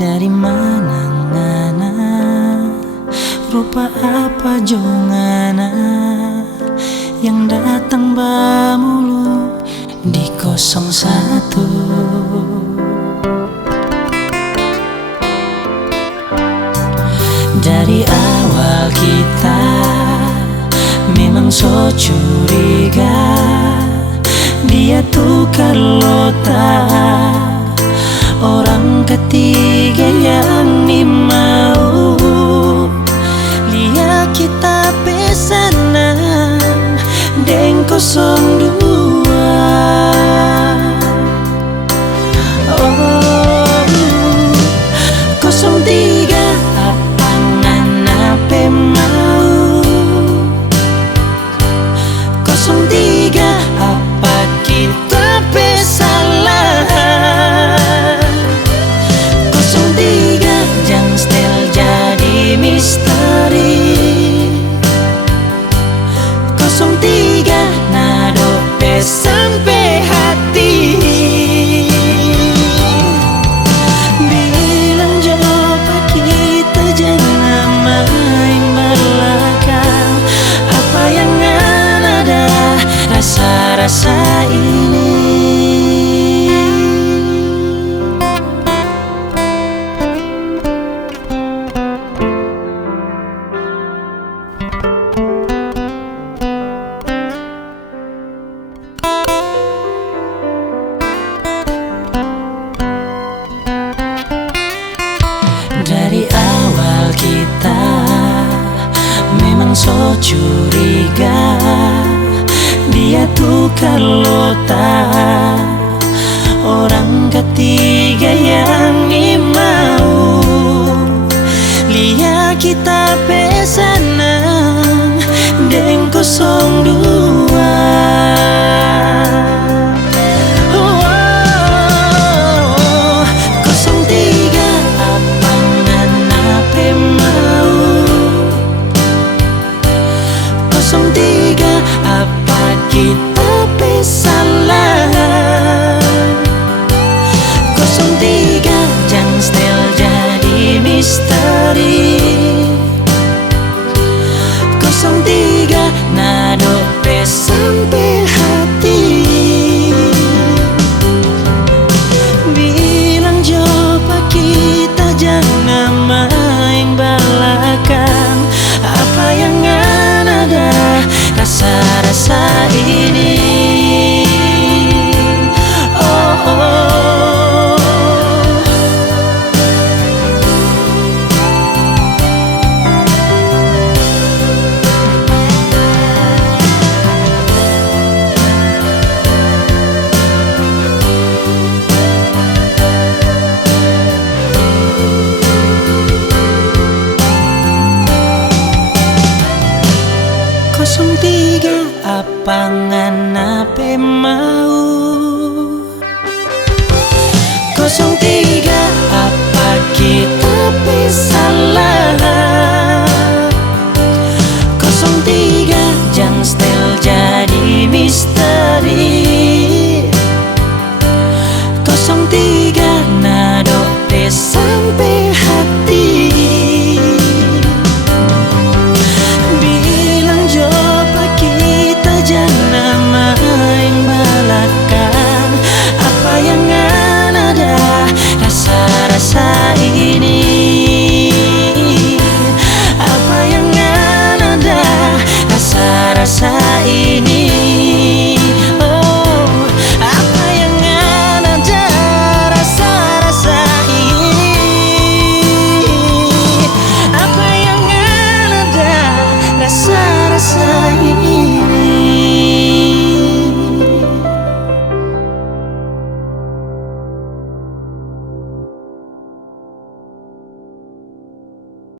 Dari mana ngana, rupa apa jongana yang datang bamulu di 01. Dari awal kita memang so curiga, dia tuh Carlota, orang ketiga yang mau lihat kita pesanan deng 02. Oh, 03 apa ngana pe mau, 03 apa kita pe salah, 03 jang stel jadi misteri, 03 nado pe sampai hati. Bilang jawab kita jangan main belakang, apa yang ada rasa-rasa ini. Dari awal kita memang so curiga, dia tuh Carlota, orang ketiga yang mau lihat kita pesanan deng 02. Apa kita pesalah, 03 jang stel jadi misteri, 03 nado pe sampai hati. Bilang coba kita jangan main belakang, apa yang ada rasa-rasa ini. Oh, oh. Tiga apa ngana pe mau, 03